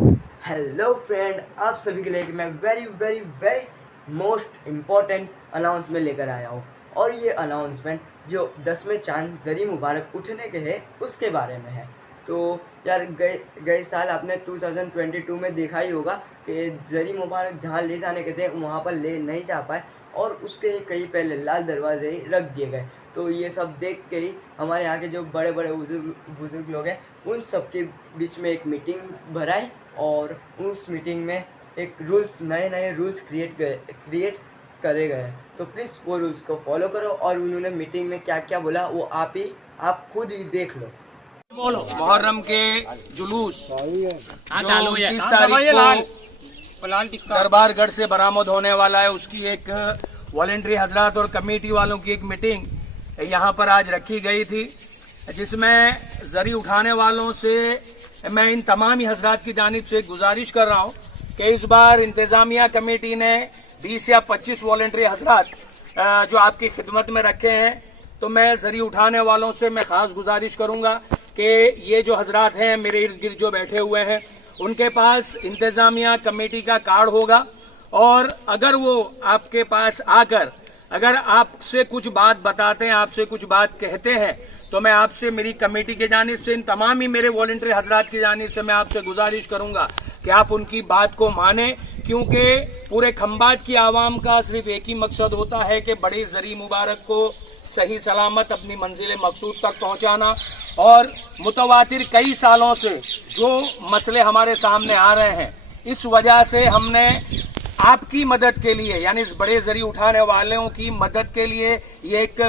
Hello friend, आप सभी के लिए मैं very very very most important announcement लेकर आया हूँ। और ये अनाउंसमेंट जो 10वें चांद जरी मुबारक उठने के है उसके बारे में है। तो यार गए साल आपने 2022 में देखा ही होगा कि जरी मुबारक जहाँ ले जाने के थे वहाँ पर ले नहीं जा पाए और उसके कहीं पहले लाल दरवाजे ही रख दिए गए। तो ये सब देख के ही हमारे यहाँ के जो बड़े बड़े बुजुर्ग लोग हैं उन सब के बीच में एक मीटिंग भराई और उस मीटिंग में एक नए नए रूल्स क्रिएट करे गए। तो प्लीज़ वो रूल्स को फॉलो करो और उन्होंने मीटिंग में क्या क्या बोला वो आप खुद ही देख लो। मुहर्रम के जुलूस जो 29 तारीख को दरबारगढ़ से बरामद होने वाला है, उसकी एक वॉलेंट्री हजरात और कमेटी वालों की एक मीटिंग यहाँ पर आज रखी गई थी, जिसमें जरी उठाने वालों से मैं इन तमाम ही हजरात की जानिब से गुजारिश कर रहा हूँ कि इस बार इंतजामिया कमेटी ने 20 या 25 वॉलेंट्री हजरात जो आपकी खिदमत में रखे हैं। तो मैं जरी उठाने वालों से मैं खास गुजारिश करूंगा कि ये जो हजरात हैं मेरे इर्द गिर्द जो बैठे हुए हैं उनके पास इंतजामिया कमेटी का कार्ड होगा, और अगर वो आपके पास आकर अगर आपसे कुछ बात बताते हैं, आपसे कुछ बात कहते हैं, तो मैं आपसे मेरी कमेटी के जानिब से इन तमाम ही मेरे वॉलंटियर हजरात की जानिब से मैं आपसे गुजारिश करूंगा कि आप उनकी बात को माने, क्योंकि पूरे खंबात की आवाम का सिर्फ एक ही मकसद होता है कि बड़े जरी मुबारक को सही सलामत अपनी मंजिल मकसूद तक पहुंचाना। और मुतवातिर कई सालों से जो मसले हमारे सामने आ रहे हैं, इस वजह से हमने आपकी मदद के लिए यानी इस बड़े जरी उठाने वालों की मदद के लिए ये एक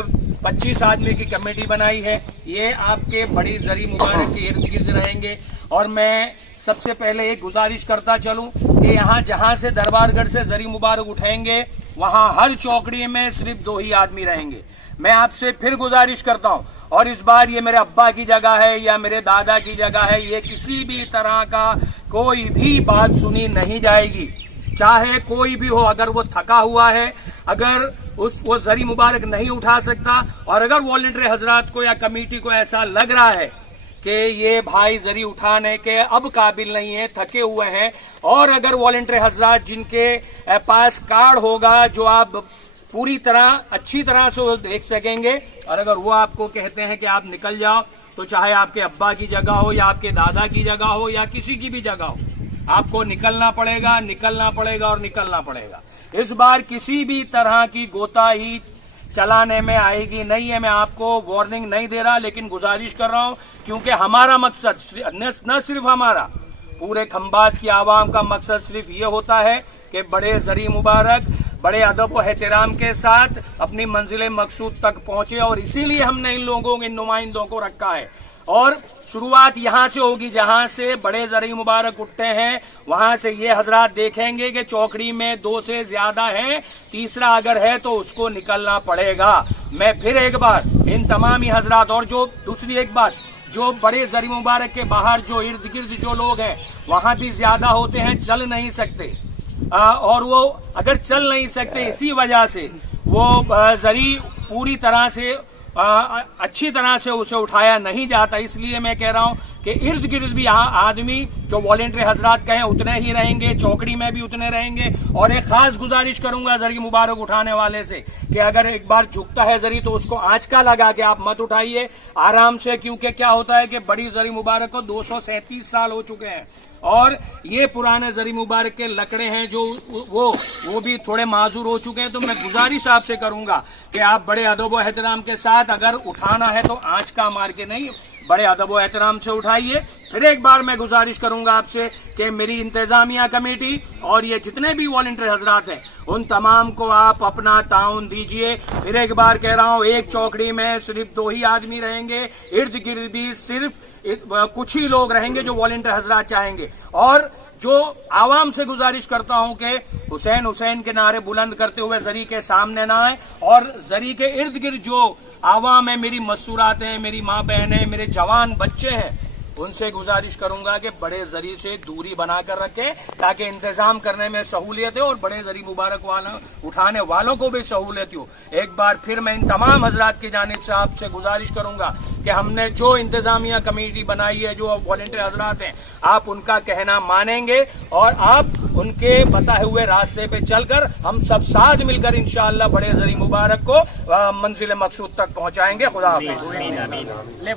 25 आदमी की कमेटी बनाई है। ये आपके बड़ी जरी मुबारक के इर्द गिर्द रहेंगे। और मैं सबसे पहले एक गुजारिश करता चलूं कि यहाँ जहाँ से दरबारगढ़ से जरी मुबारक उठाएंगे वहाँ हर चौकड़ी में सिर्फ 2 ही आदमी रहेंगे। मैं आपसे फिर गुजारिश करता हूँ, और इस बार ये मेरे अब्बा की जगह है या मेरे दादा की जगह है, ये किसी भी तरह का कोई भी बात सुनी नहीं जाएगी, चाहे कोई भी हो। अगर वो थका हुआ है, अगर वो जरी मुबारक नहीं उठा सकता, और अगर वॉलंटियर हजरात को या कमेटी को ऐसा लग रहा है कि ये भाई जरी उठाने के अब काबिल नहीं है, थके हुए हैं, और अगर वॉलंटियर हजरात जिनके पास कार्ड होगा जो आप पूरी तरह अच्छी तरह से वो देख सकेंगे, और अगर वो आपको कहते हैं कि आप निकल जाओ, तो चाहे आपके अब्बा की जगह हो या आपके दादा की जगह हो या किसी की भी जगह हो, आपको निकलना पड़ेगा, निकलना पड़ेगा और निकलना पड़ेगा। इस बार किसी भी तरह की गोताही चलाने में आएगी नहीं है। मैं आपको वार्निंग नहीं दे रहा, लेकिन गुजारिश कर रहा हूं, क्योंकि हमारा मकसद न सिर्फ हमारा, पूरे खंबात की आवाम का मकसद सिर्फ ये होता है कि बड़े जरी मुबारक बड़े अदब व एहतराम के साथ अपनी मंजिल मकसूद तक पहुंचे। और इसीलिए हमने इन लोगों के नुमाइंदों को रखा है। और शुरुआत यहां से होगी जहां से बड़े जरी मुबारक उठते हैं, वहां से ये हजरात देखेंगे कि चौकड़ी में 2 से ज्यादा हैं, तीसरा अगर है तो उसको निकलना पड़ेगा। मैं फिर एक बार इन तमामी हजरात, और जो दूसरी एक बात, जो बड़े जरी मुबारक के बाहर जो इर्द गिर्द जो लोग हैं वहां भी ज्यादा होते हैं, चल नहीं सकते, और वो अगर चल नहीं सकते इसी वजह से वो जरी पूरी तरह से अच्छी तरह से उसे उठाया नहीं जाता। इसलिए मैं कह रहा हूं कि इर्द गिर्द भी आदमी जो वॉलेंटियर हजरात कहें उतने ही रहेंगे, चौकड़ी में भी उतने रहेंगे। और एक खास गुजारिश करूंगा जरी मुबारक उठाने वाले से कि अगर एक बार झुकता है जरी तो उसको आंचका लगा के आप मत उठाइए, आराम से, क्योंकि क्या होता है कि बड़ी जरी मुबारक को 237 साल हो चुके हैं, और ये पुराने जरी मुबारक के लकड़े हैं जो वो भी थोड़े माजूर हो चुके हैं। तो मैं गुजारिश आपसे करूंगा कि आप बड़े अदब व एहतराम के साथ अगर उठाना है तो आंचका मार के नहीं, बड़े अदब व एहतराम से उठाइए। फिर एक बार मैं गुजारिश करूंगा आपसे कि मेरी इंतजामिया कमेटी और ये जितने भी वॉलंटियर हजरात हैं उन तमाम को आप अपना ताउन दीजिए। फिर एक बार कह रहा हूं, एक चौकड़ी में सिर्फ 2 ही आदमी रहेंगे, इर्द गिर्द भी सिर्फ कुछ ही लोग रहेंगे जो वॉलंटियर हजरात चाहेंगे। और जो आवाम से गुजारिश करता हूं कि हुसैन हुसैन के नारे बुलंद करते हुए जरी के सामने ना आए, और जरी के इर्द गिर्द जो आवाम है, मेरी मसूरात हैं, मेरी माँ बहन है, मेरे जवान बच्चे हैं, उनसे गुजारिश करूंगा कि बड़े जरी से दूरी बनाकर रखें ताकि इंतजाम करने में सहूलियत हो और बड़े जरी मुबारक वालों उठाने वालों को भी सहूलियत हो। एक बार फिर मैं इन तमाम हजरात की जानिब से आपसे गुजारिश करूंगा कि हमने जो इंतजामिया कमेटी बनाई है, जो वॉलंटियर हजरात हैं, आप उनका कहना मानेंगे और आप उनके बताए हुए रास्ते पे चलकर हम सब साथ मिलकर इंशाअल्लाह बड़े जरी मुबारक को मंजिल मकसूद तक पहुंचाएंगे। खुदा हाफिज।